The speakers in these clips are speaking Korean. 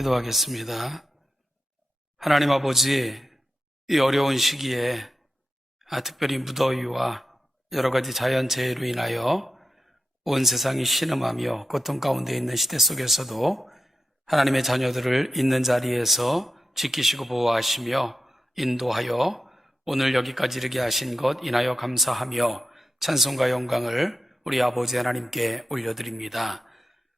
기도하겠습니다. 하나님 아버지, 이 어려운 시기에 특별히 무더위와 여러 가지 자연재해로 인하여 온 세상이 신음하며 고통 가운데 있는 시대 속에서도 하나님의 자녀들을 있는 자리에서 지키시고 보호하시며 인도하여 오늘 여기까지 이르게 하신 것 인하여 감사하며 찬송과 영광을 우리 아버지 하나님께 올려드립니다.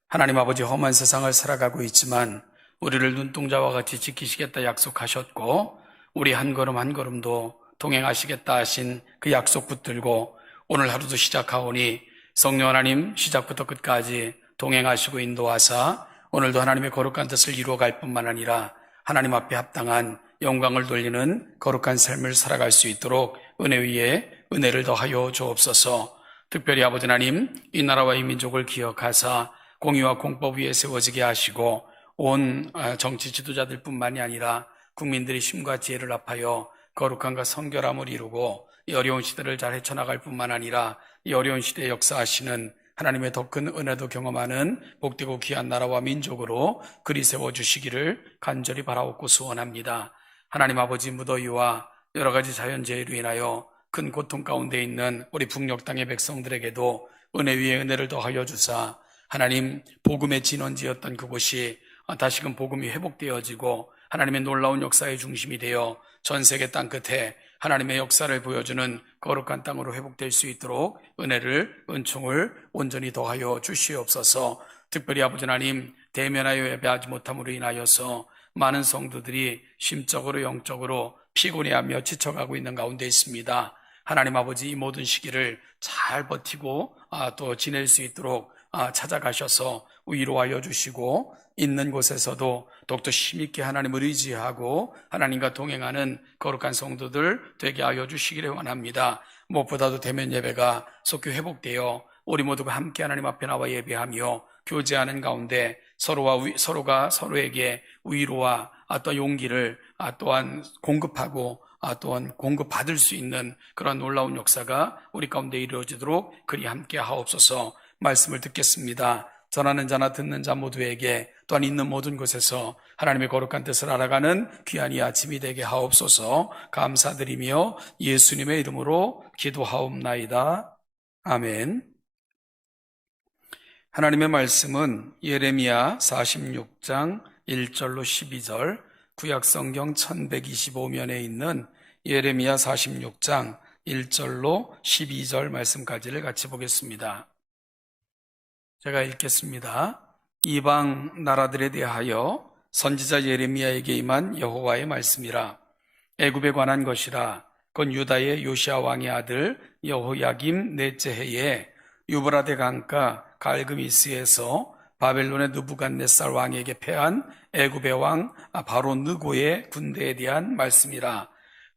하나님 아버지, 험한 세상을 살아가고 있지만 우리를 눈동자와 같이 지키시겠다 약속하셨고 우리 한 걸음 한 걸음도 동행하시겠다 하신 그 약속 붙들고 오늘 하루도 시작하오니 성령 하나님 시작부터 끝까지 동행하시고 인도하사 오늘도 하나님의 거룩한 뜻을 이루어갈 뿐만 아니라 하나님 앞에 합당한 영광을 돌리는 거룩한 삶을 살아갈 수 있도록 은혜 위에 은혜를 더하여 주옵소서. 특별히 아버지 하나님, 이 나라와 이 민족을 기억하사 공의와 공법 위에 세워지게 하시고 온 정치 지도자들 뿐만이 아니라 국민들이 힘과 지혜를 합하여 거룩함과 성결함을 이루고 이 어려운 시대를 잘 헤쳐나갈 뿐만 아니라 이 어려운 시대에 역사하시는 하나님의 더 큰 은혜도 경험하는 복되고 귀한 나라와 민족으로 그리 세워주시기를 간절히 바라옵고 소원합니다. 하나님 아버지, 무더위와 여러 가지 자연재해로 인하여 큰 고통 가운데 있는 우리 북녘 땅의 백성들에게도 은혜 위에 은혜를 더하여 주사 하나님, 복음의 진원지였던 그곳이 다시금 복음이 회복되어지고 하나님의 놀라운 역사의 중심이 되어 전 세계 땅 끝에 하나님의 역사를 보여주는 거룩한 땅으로 회복될 수 있도록 은혜를, 은총을 온전히 더하여 주시옵소서. 특별히 아버지 하나님, 대면하여 예배하지 못함으로 인하여서 많은 성도들이 심적으로 영적으로 피곤해하며 지쳐가고 있는 가운데 있습니다. 하나님 아버지, 이 모든 시기를 잘 버티고 또 지낼 수 있도록 찾아가셔서 위로하여 주시고 있는 곳에서도 더욱더 힘있게 하나님을 의지하고 하나님과 동행하는 거룩한 성도들 되게 하여 주시기를 원합니다. 무엇보다도 대면 예배가 속히 회복되어 우리 모두가 함께 하나님 앞에 나와 예배하며 교제하는 가운데 서로가 서로에게 위로와 또 용기를 또한 공급하고 또한 공급받을 수 있는 그런 놀라운 역사가 우리 가운데 이루어지도록 그리 함께 하옵소서. 말씀을 듣겠습니다. 전하는 자나 듣는 자 모두에게 또한 있는 모든 곳에서 하나님의 거룩한 뜻을 알아가는 귀한 이 아침이 되게 하옵소서. 감사드리며 예수님의 이름으로 기도하옵나이다. 아멘. 하나님의 말씀은 예레미야 46장 1절로 12절, 구약성경 1125면에 있는 예레미야 46장 1절로 12절 말씀까지를 같이 보겠습니다. 제가 읽겠습니다. 이방 나라들에 대하여 선지자 예레미야에게 임한 여호와의 말씀이라. 애굽에 관한 것이라. 건 유다의 요시아 왕의 아들 여호야김 넷째 해에 유브라데 강가 갈그미스에서 바벨론의 느부갓네살 왕에게 패한 애굽의 왕 바로 느고의 군대에 대한 말씀이라.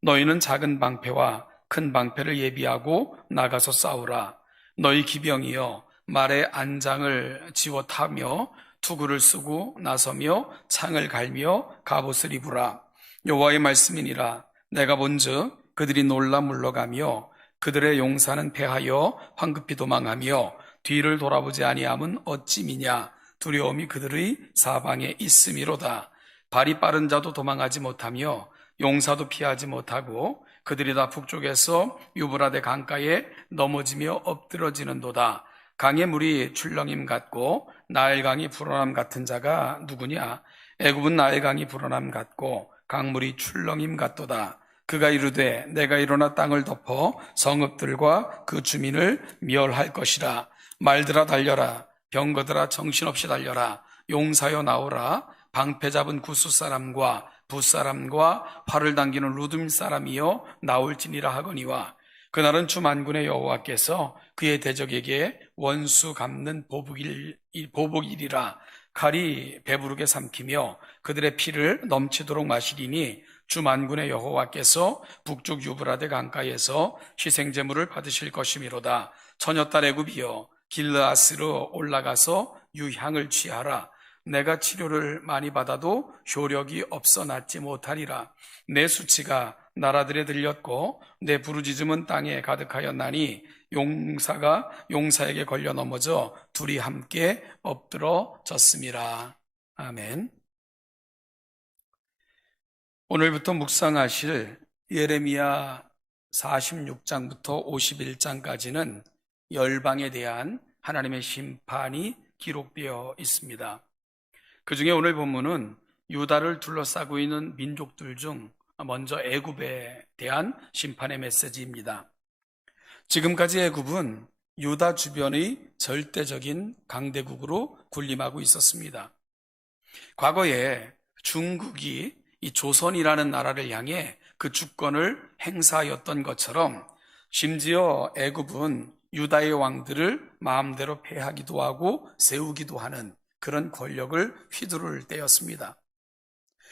너희는 작은 방패와 큰 방패를 예비하고 나가서 싸우라. 너희 기병이여, 말의 안장을 지워 타며 투구를 쓰고 나서며 창을 갈며 갑옷을 입으라. 여호와의 말씀이니라. 내가 본즉 그들이 놀라 물러가며 그들의 용사는 패하여 황급히 도망하며 뒤를 돌아보지 아니함은 어찌미냐. 두려움이 그들의 사방에 있음이로다. 발이 빠른 자도 도망하지 못하며 용사도 피하지 못하고 그들이 다 북쪽에서 유브라데 강가에 넘어지며 엎드러지는도다. 강의 물이 출렁임 같고 나일강이 불어남 같은 자가 누구냐? 애굽은 나일강이 불어남 같고 강물이 출렁임 같도다. 그가 이르되 내가 일어나 땅을 덮어 성읍들과 그 주민을 멸할 것이라. 말들아 달려라. 병거들아 정신없이 달려라. 용사여 나오라. 방패 잡은 구스 사람과 붓사람과 활을 당기는 루둠 사람이여 나올지니라 하거니와. 그날은 주 만군의 여호와께서 그의 대적에게 원수 갚는 보복일이라. 칼이 배부르게 삼키며 그들의 피를 넘치도록 마시리니 주 만군의 여호와께서 북쪽 유브라데 강가에서 희생제물을 받으실 것이미로다. 처녀딸 애굽이여, 길르앗으로 올라가서 유향을 취하라. 내가 치료를 많이 받아도 효력이 없어 낫지 못하리라. 내 수치가 나라들에 들렸고 내 부르짖음은 땅에 가득하였나니 용사가 용사에게 걸려 넘어져 둘이 함께 엎드러졌음이라. 아멘. 오늘부터 묵상하실 예레미야 46장부터 51장까지는 열방에 대한 하나님의 심판이 기록되어 있습니다. 그 중에 오늘 본문은 유다를 둘러싸고 있는 민족들 중 먼저 애굽에 대한 심판의 메시지입니다. 지금까지 애굽은 유다 주변의 절대적인 강대국으로 군림하고 있었습니다. 과거에 중국이 이 조선이라는 나라를 향해 그 주권을 행사하였던 것처럼 심지어 애굽은 유다의 왕들을 마음대로 폐하기도 하고 세우기도 하는 그런 권력을 휘두를 때였습니다.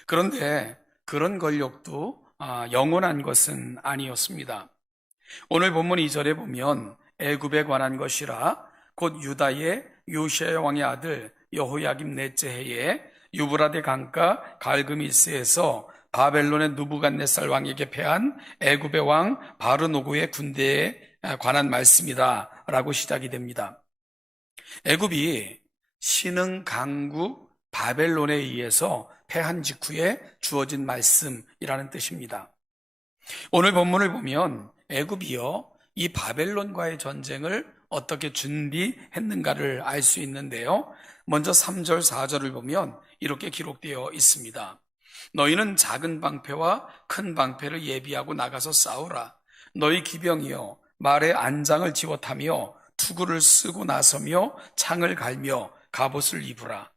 그런데 그런 권력도 영원한 것은 아니었습니다. 오늘 본문 2절에 보면 애굽에 관한 것이라 곧 유다의 요시야 왕의 아들 여호야김 넷째 해에 유브라데 강가 갈그미스에서 바벨론의 느부갓네살 왕에게 패한 애굽의 왕 바르노고의 군대에 관한 말씀이다 라고 시작이 됩니다. 애굽이 신흥 강국 바벨론에 의해서 패한 직후에 주어진 말씀이라는 뜻입니다. 오늘 본문을 보면 애굽이요 이 바벨론과의 전쟁을 어떻게 준비했는가를 알 수 있는데요. 먼저 3절 4절을 보면 이렇게 기록되어 있습니다. 너희는 작은 방패와 큰 방패를 예비하고 나가서 싸우라. 너희 기병이여 말에 안장을 지워 타며 투구를 쓰고 나서며 창을 갈며 갑옷을 입으라.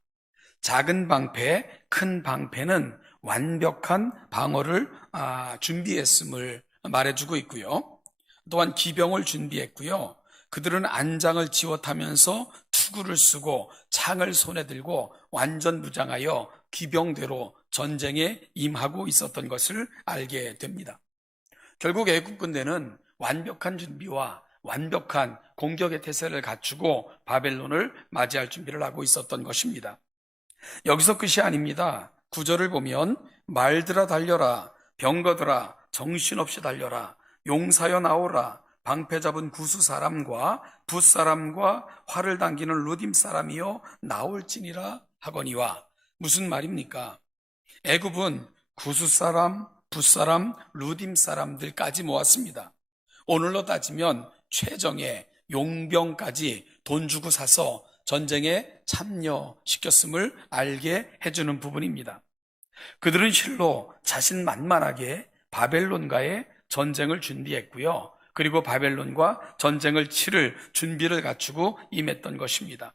작은 방패, 큰 방패는 완벽한 방어를 준비했음을 말해주고 있고요. 또한 기병을 준비했고요. 그들은 안장을 지워 타면서 투구를 쓰고 창을 손에 들고 완전 무장하여 기병대로 전쟁에 임하고 있었던 것을 알게 됩니다. 결국 애국 군대는 완벽한 준비와 완벽한 공격의 태세를 갖추고 바벨론을 맞이할 준비를 하고 있었던 것입니다. 여기서 끝이 아닙니다. 9절을 보면 말들아 달려라, 병거들아 정신없이 달려라, 용사여 나오라, 방패 잡은 구수 사람과 붓사람과 활을 당기는 루딤 사람이여 나올지니라 하거니와. 무슨 말입니까? 애굽은 구수 사람, 붓사람, 루딤 사람들까지 모았습니다. 오늘로 따지면 최정예 용병까지 돈 주고 사서 전쟁에 참여시켰음을 알게 해주는 부분입니다. 그들은 실로 자신만만하게 바벨론과의 전쟁을 준비했고요. 그리고 바벨론과 전쟁을 치를 준비를 갖추고 임했던 것입니다.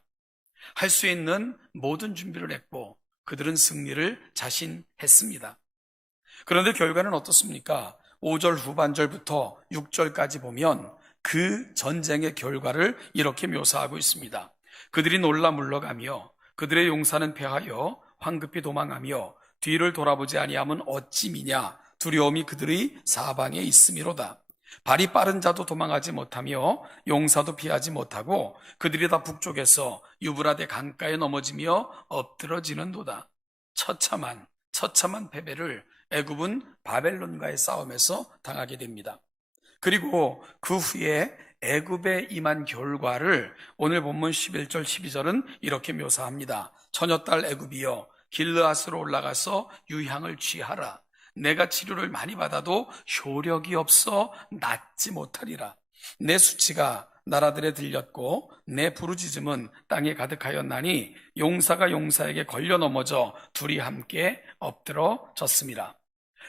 할 수 있는 모든 준비를 했고 그들은 승리를 자신했습니다. 그런데 결과는 어떻습니까? 5절 후반절부터 6절까지 보면 그 전쟁의 결과를 이렇게 묘사하고 있습니다. 그들이 놀라 물러가며 그들의 용사는 패하여 황급히 도망하며 뒤를 돌아보지 아니하면 어찌 미냐. 두려움이 그들의 사방에 있음이로다. 발이 빠른 자도 도망하지 못하며 용사도 피하지 못하고 그들이 다 북쪽에서 유브라데 강가에 넘어지며 엎드러지는도다. 처참한 패배를 애굽은 바벨론과의 싸움에서 당하게 됩니다. 그리고 그 후에 애굽에 임한 결과를 오늘 본문 11절 12절은 이렇게 묘사합니다. 처녀딸 애굽이여 길르앗으로 올라가서 유향을 취하라. 내가 치료를 많이 받아도 효력이 없어 낫지 못하리라. 내 수치가 나라들에 들렸고 내 부르짖음은 땅에 가득하였나니 용사가 용사에게 걸려 넘어져 둘이 함께 엎드러졌습니다.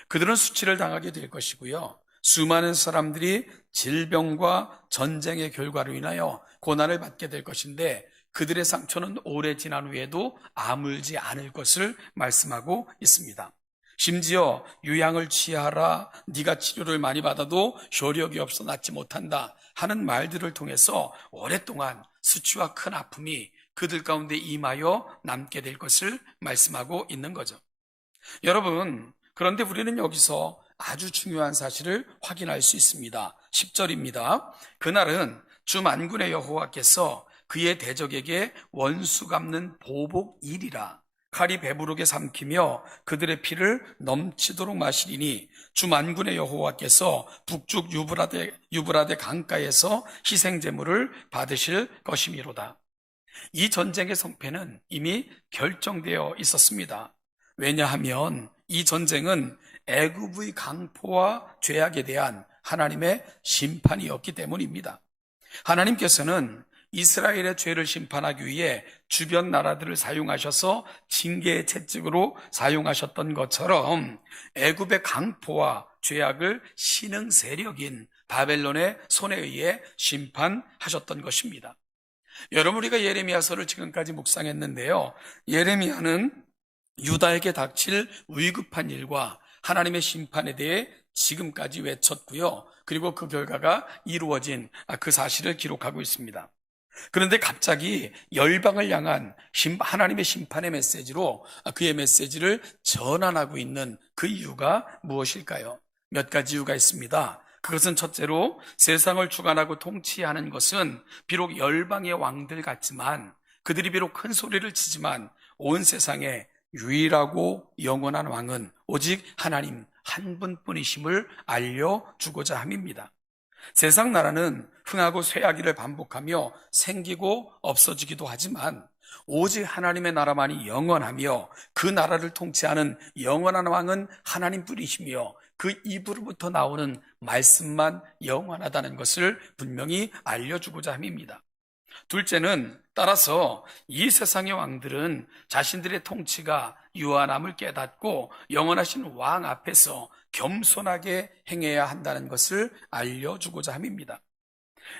그들은 수치를 당하게 될 것이고요. 수많은 사람들이 질병과 전쟁의 결과로 인하여 고난을 받게 될 것인데 그들의 상처는 오래 지난 후에도 아물지 않을 것을 말씀하고 있습니다. 심지어 유향을 취하라, 네가 치료를 많이 받아도 효력이 없어 낫지 못한다 하는 말들을 통해서 오랫동안 수치와 큰 아픔이 그들 가운데 임하여 남게 될 것을 말씀하고 있는 거죠. 여러분, 그런데 우리는 여기서 아주 중요한 사실을 확인할 수 있습니다. 10절입니다. 그날은 주 만군의 여호와께서 그의 대적에게 원수 갚는 보복일이라. 칼이 배부르게 삼키며 그들의 피를 넘치도록 마시리니 주 만군의 여호와께서 북쪽 유브라데 강가에서 희생제물을 받으실 것이미로다. 이 전쟁의 성패는 이미 결정되어 있었습니다. 왜냐하면 이 전쟁은 애굽의 강포와 죄악에 대한 하나님의 심판이었기 때문입니다. 하나님께서는 이스라엘의 죄를 심판하기 위해 주변 나라들을 사용하셔서 징계의 채찍으로 사용하셨던 것처럼 애굽의 강포와 죄악을 신흥 세력인 바벨론의 손에 의해 심판하셨던 것입니다. 여러분, 우리가 예레미야서를 지금까지 묵상했는데요, 예레미야는 유다에게 닥칠 위급한 일과 하나님의 심판에 대해 지금까지 외쳤고요, 그리고 그 결과가 이루어진 그 사실을 기록하고 있습니다. 그런데 갑자기 열방을 향한 하나님의 심판의 메시지로 그의 메시지를 전환하고 있는 그 이유가 무엇일까요? 몇 가지 이유가 있습니다. 그것은 첫째로, 세상을 주관하고 통치하는 것은 비록 열방의 왕들 같지만, 그들이 비록 큰 소리를 치지만 온 세상에 유일하고 영원한 왕은 오직 하나님 한 분뿐이심을 알려주고자 함입니다. 세상 나라는 흥하고 쇠하기를 반복하며 생기고 없어지기도 하지만 오직 하나님의 나라만이 영원하며 그 나라를 통치하는 영원한 왕은 하나님뿐이시며 그 입으로부터 나오는 말씀만 영원하다는 것을 분명히 알려주고자 함입니다. 둘째는, 따라서 이 세상의 왕들은 자신들의 통치가 유한함을 깨닫고 영원하신 왕 앞에서 겸손하게 행해야 한다는 것을 알려주고자 함입니다.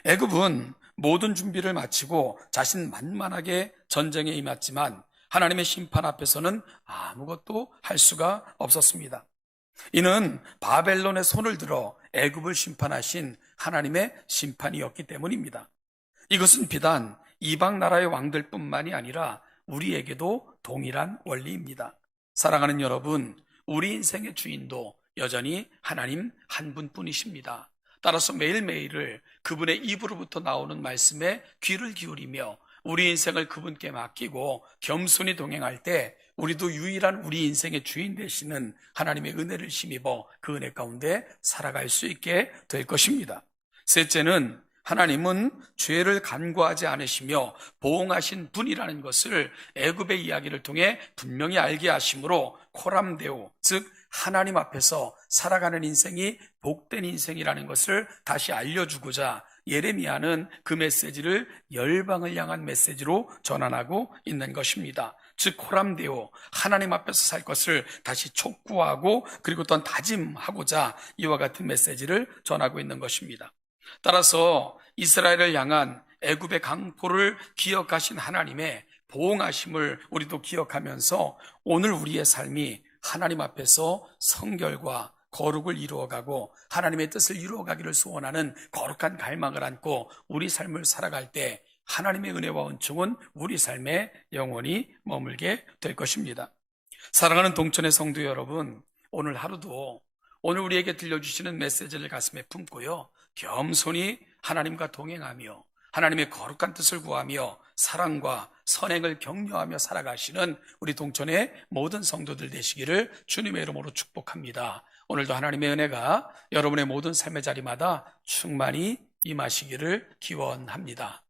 애굽은 모든 준비를 마치고 자신만만하게 전쟁에 임했지만 하나님의 심판 앞에서는 아무것도 할 수가 없었습니다. 이는 바벨론의 손을 들어 애굽을 심판하신 하나님의 심판이었기 때문입니다. 이것은 비단 이방 나라의 왕들뿐만이 아니라 우리에게도 동일한 원리입니다. 사랑하는 여러분, 우리 인생의 주인도 여전히 하나님 한 분뿐이십니다. 따라서 매일매일을 그분의 입으로부터 나오는 말씀에 귀를 기울이며 우리 인생을 그분께 맡기고 겸손히 동행할 때 우리도 유일한 우리 인생의 주인 되시는 하나님의 은혜를 힘입어 그 은혜 가운데 살아갈 수 있게 될 것입니다. 셋째는, 하나님은 죄를 간과하지 않으시며 보응하신 분이라는 것을 애굽의 이야기를 통해 분명히 알게 하심으로 코람데오, 즉 하나님 앞에서 살아가는 인생이 복된 인생이라는 것을 다시 알려주고자 예레미야는 그 메시지를 열방을 향한 메시지로 전환하고 있는 것입니다. 즉 코람데오, 하나님 앞에서 살 것을 다시 촉구하고 그리고 또한 다짐하고자 이와 같은 메시지를 전하고 있는 것입니다. 따라서 이스라엘을 향한 애굽의 강포를 기억하신 하나님의 보응하심을 우리도 기억하면서 오늘 우리의 삶이 하나님 앞에서 성결과 거룩을 이루어가고 하나님의 뜻을 이루어가기를 소원하는 거룩한 갈망을 안고 우리 삶을 살아갈 때 하나님의 은혜와 은총은 우리 삶에 영원히 머물게 될 것입니다. 사랑하는 동천의 성도 여러분, 오늘 하루도 오늘 우리에게 들려주시는 메시지를 가슴에 품고요, 겸손히 하나님과 동행하며 하나님의 거룩한 뜻을 구하며 사랑과 선행을 격려하며 살아가시는 우리 동천의 모든 성도들 되시기를 주님의 이름으로 축복합니다. 오늘도 하나님의 은혜가 여러분의 모든 삶의 자리마다 충만히 임하시기를 기원합니다.